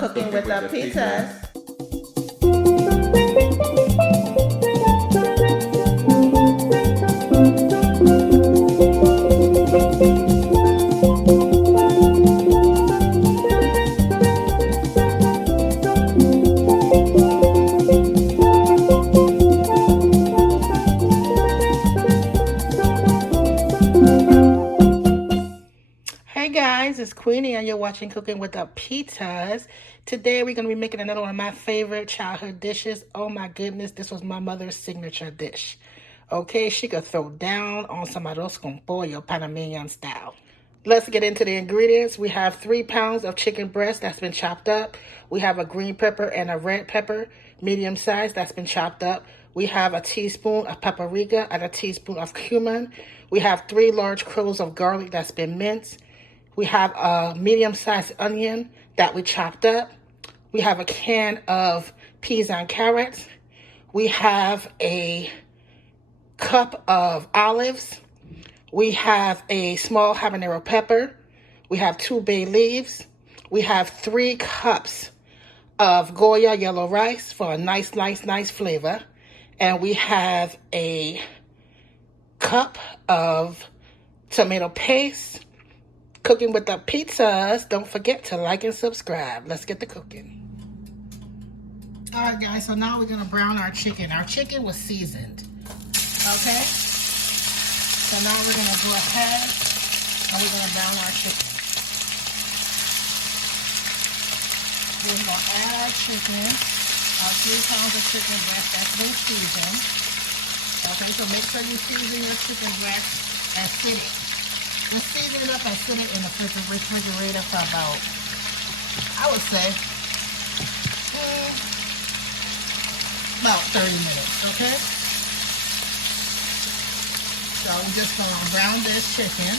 Cooking with the pizzas. Hey guys, it's Queenie and you're watching Cooking with the Pizzas. Today we're going to be making another one of my favorite childhood dishes. Oh my goodness, this was my mother's signature dish. Okay, she could throw down on some arroz con pollo, Panamanian style. Let's get into the ingredients. We have 3 pounds of chicken breast that's been chopped up. We have a green pepper and a red pepper, medium size, that's been chopped up. We have a teaspoon of paprika and a teaspoon of cumin. We have 3 large cloves of garlic that's been minced. We have a medium-sized onion that we chopped up. We have a can of peas and carrots. We have a cup of olives. We have a small habanero pepper. We have 2 bay leaves. We have 3 cups of Goya yellow rice for a nice flavor. And we have a cup of tomato paste. Cooking with the Pizzas. Don't forget to like and subscribe. Let's get to cooking. Alright guys, so now we're going to brown our chicken. Our chicken was seasoned. Okay? So now we're going to go ahead and we're going to brown our chicken. We're going to add our chicken, our 3 pounds of chicken breast that's been seasoned. Okay, so make sure you season your chicken breast and sit it. Just season it up and sit it in the refrigerator for about, I would say, about 30 minutes, okay? So I'm just going to brown this chicken.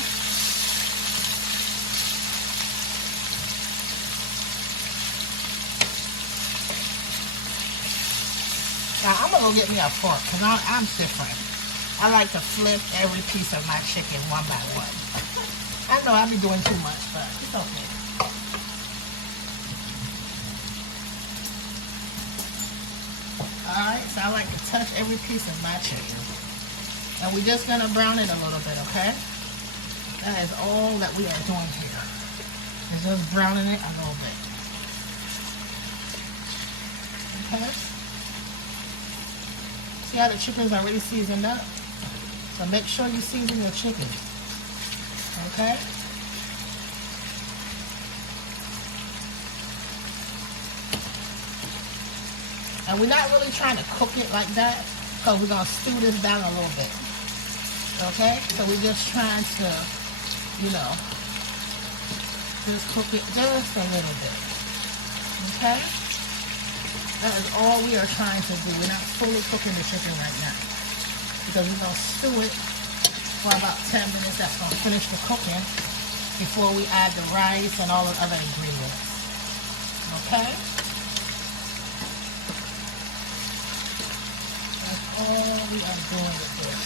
Now I'm going to go get me a fork because I'm different. I like to flip every piece of my chicken one by one. I know I'll be doing too much, but it's okay. Alright, so I like to touch every piece of my chicken. And we're just going to brown it a little bit, okay? That is all that we are doing here. Is just browning it a little bit. Okay? See how the chicken's already seasoned up? So make sure you season your chicken. Okay? And we're not really trying to cook it like that because we're going to stew this down a little bit. Okay? So we're just trying to, just cook it just a little bit. Okay? That is all we are trying to do. We're not fully cooking the chicken right now. Because we're going to stew it for about 10 minutes. That's going to finish the cooking before we add the rice and all the other ingredients. Okay? That's all we are doing with this.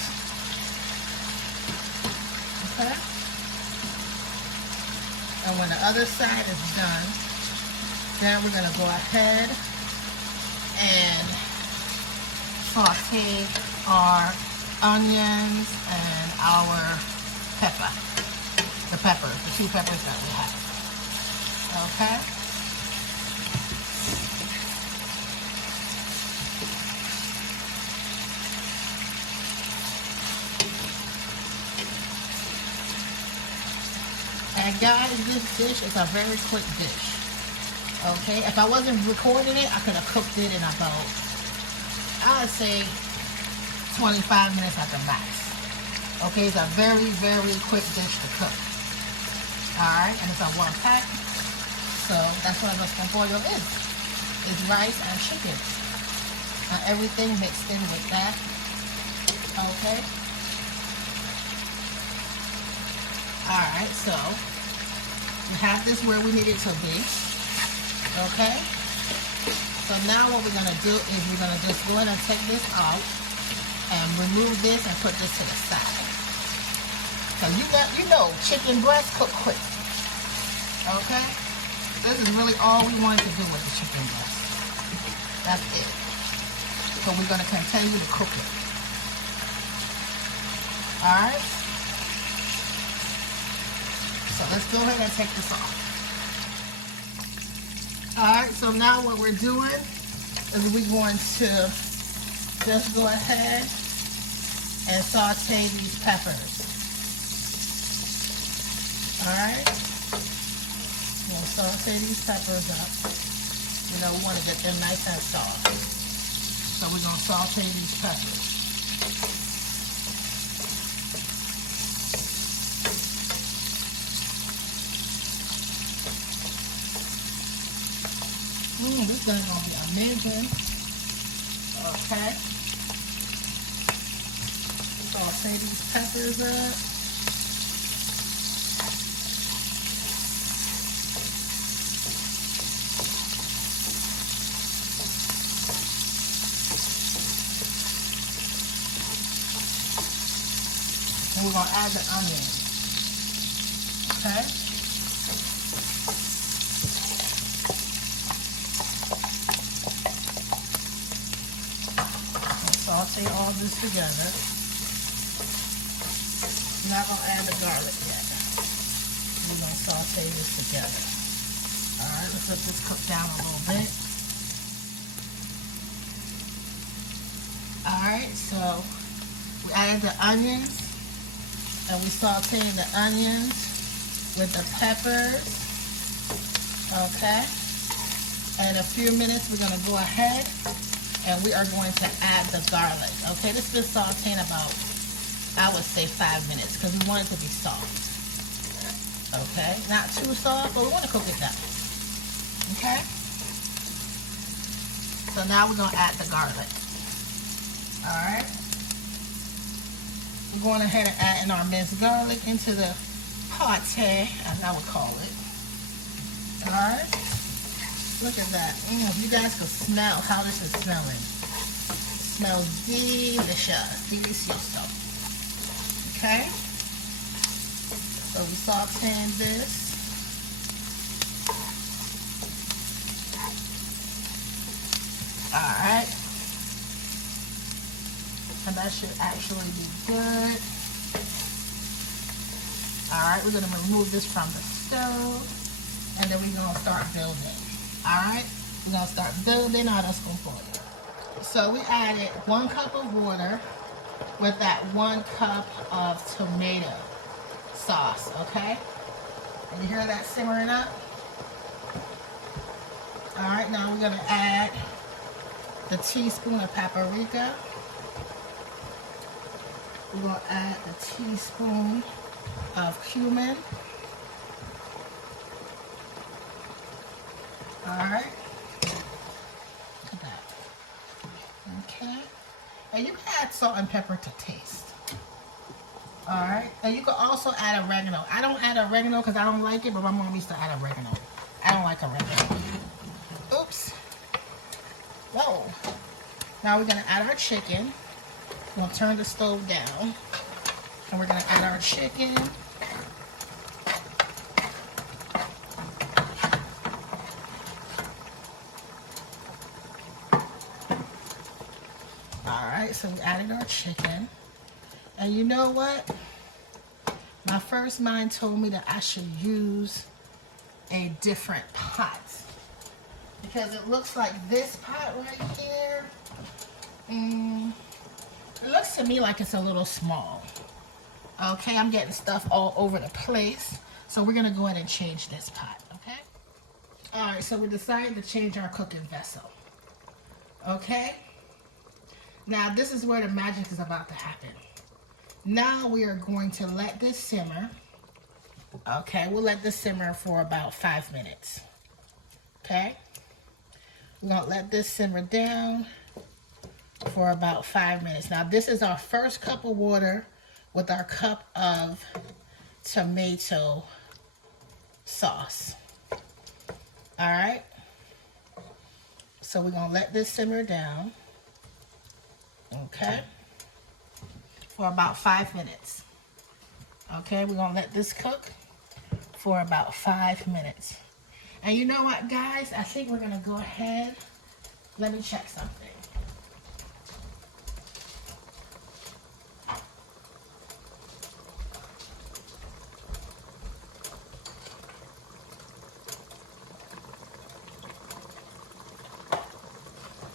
Okay? And when the other side is done, then we're going to go ahead and saute our onions and our pepper. The 2 peppers that we have. Okay? And guys, this dish is a very quick dish. Okay? If I wasn't recording it, I could have cooked it in about, I would say, 25 minutes at the max. Okay, it's a very quick dish to cook. Alright, and it's a 1 pack. So that's what arroz con pollo is. It's rice and chicken. And everything mixed in with that. Okay. Alright, so we have this where we need it to be. Okay. So now what we're going to do is we're going to just go ahead and take this out and remove this and put this to the side. So you know chicken breast cook quick. Okay? This is really all we wanted to do with the chicken breast. That's it. So we're going to continue to cook it. Alright? So let's go ahead and take this off. Alright, so now what we're doing is we're going to just go ahead and saute these peppers. Alright? We'll saute these peppers up. You know, we want to get them nice and soft. So we're going to saute these peppers. This is going to be amazing. Okay. Saute these peppers up. And we're going to add the onion. Okay? Saute all this together. I'm not going to add the garlic yet. We're going to saute this together. Alright, let's let this cook down a little bit. Alright, so we added the onions. And we sauteing the onions with the peppers. Okay. And in a few minutes, we're going to go ahead and we are going to add the garlic. Okay, this has been sauteing about, I would say 5 minutes because we want it to be soft. Okay, not too soft, but we want to cook it down. Okay. So now we're going to add the garlic. All right. We're going ahead and adding our minced garlic into the pate, as I would call it. Alright. Look at that. You guys can smell how this is smelling. It smells delicious. Delicioso. Okay. So we sauteing this. Alright. And that should actually be good. Alright, we're going to remove this from the stove. And then we're going to start building. Alright, we're going to start building our pollo. So we added 1 cup of water with that 1 cup of tomato sauce, okay? And you hear that simmering up? Alright, now we're going to add the teaspoon of paprika. We're going to add a teaspoon of cumin. Alright. Look at that. Okay. And you can add salt and pepper to taste. Alright. And you can also add oregano. I don't add oregano because I don't like it, but my mom used to add oregano. I don't like oregano. Oops. Whoa. Now we're going to add our chicken. We'll turn the stove down, and we're going to add our chicken. Alright, so we added our chicken. And you know what? My first mind told me that I should use a different pot. Because it looks like this pot right here, it looks to me like it's a little small. Okay, I'm getting stuff all over the place. So we're going to go ahead and change this pot, okay? Alright, so we decided to change our cooking vessel. Okay? Now this is where the magic is about to happen. Now we are going to let this simmer. Okay, we'll let this simmer for about 5 minutes. Okay? We're going to let this simmer down for about 5 minutes. Now this is our first cup of water with our cup of tomato sauce. Alright? So we're going to let this simmer down. Okay? For about 5 minutes. Okay, we're going to let this cook for about 5 minutes. And you know what, guys? I think we're gonna go ahead. Let me check something.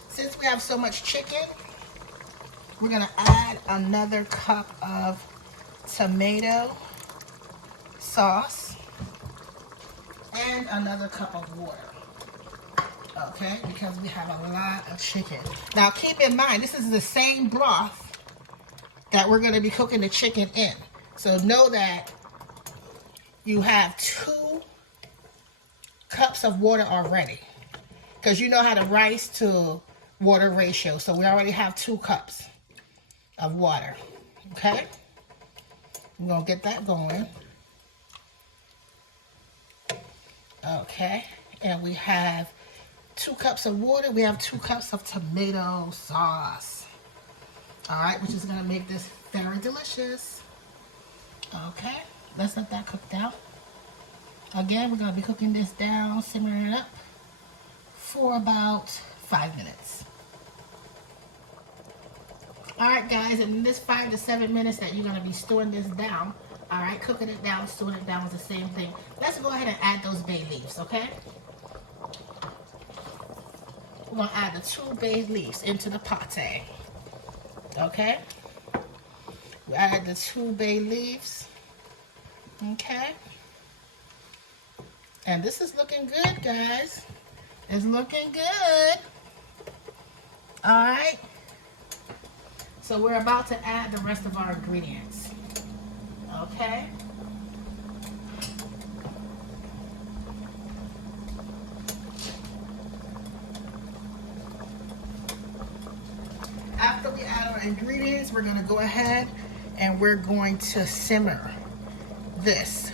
Since we have so much chicken, we're gonna add another cup of tomato sauce and another cup of water. Okay, because we have a lot of chicken. Now keep in mind, this is the same broth that we're gonna be cooking the chicken in. So know that you have 2 cups of water already. Because you know how the rice to water ratio. So we already have 2 cups of water. Okay? We're going to get that going. Okay. And we have 2 cups of water. We have 2 cups of tomato sauce. Alright, which is going to make this very delicious. Okay. Let's let that cook down. Again, we're going to be cooking this down, simmering it up for about 5 minutes. Alright guys, in this 5 to 7 minutes that you're going to be stewing this down, alright, cooking it down, stewing it down is the same thing. Let's go ahead and add those bay leaves, okay? We're going to add the 2 bay leaves into the pate, okay? We add the 2 bay leaves, okay? And this is looking good, guys. It's looking good. All right. So we're about to add the rest of our ingredients. Okay. After we add our ingredients, we're going to go ahead and we're going to simmer this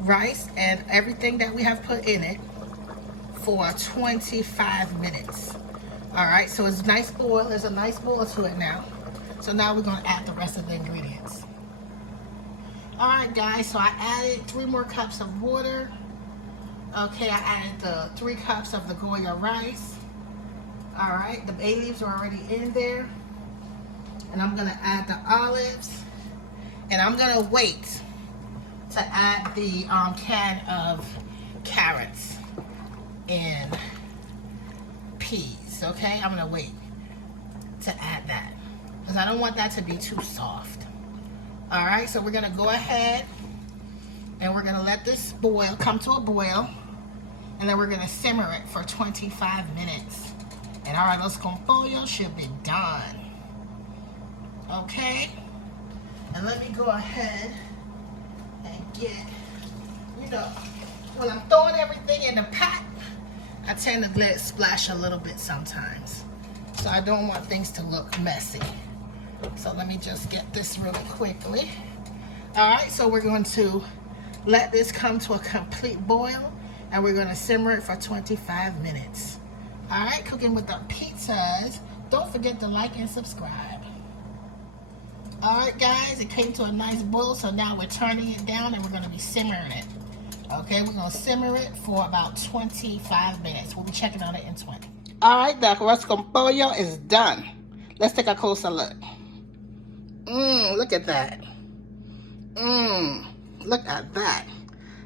rice and everything that we have put in it for 25 minutes. All right, so it's nice boil. There's a nice boil to it now. So now we're going to add the rest of the ingredients. All right, guys, so I added 3 more cups of water. Okay, I added the 3 cups of the Goya rice. All right, the bay leaves are already in there. And I'm going to add the olives. And I'm going to wait to add the can of carrots and peas, okay? I'm gonna wait to add that because I don't want that to be too soft. All right, so we're gonna go ahead and we're gonna let this boil, come to a boil, and then we're gonna simmer it for 25 minutes. And our arroz con pollo should be done. Okay? And let me go ahead and get, you know, when I'm throwing everything in the pot, I tend to let it splash a little bit sometimes. So I don't want things to look messy. So let me just get this really quickly. All right, so we're going to let this come to a complete boil and we're going to simmer it for 25 minutes. All right, cooking with the pizzas. Don't forget to like and subscribe. All right, guys, it came to a nice boil, so now we're turning it down and we're going to be simmering it. Okay, we're going to simmer it for about 25 minutes. We'll be checking on it in 20. All right, the arroz con pollo is done. Let's take a closer look. Look at that. Look at that.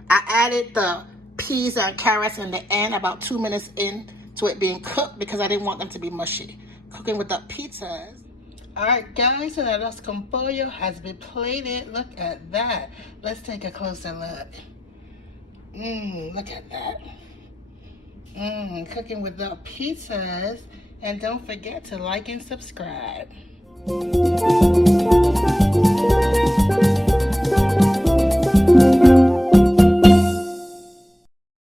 I added the peas and carrots in the end, about 2 minutes into it being cooked because I didn't want them to be mushy. Cooking with the pizzas. All right, guys, so the arroz con pollo has been plated. Look at that. Let's take a closer look. Look at that. Cooking with the pizzas. And don't forget to like and subscribe.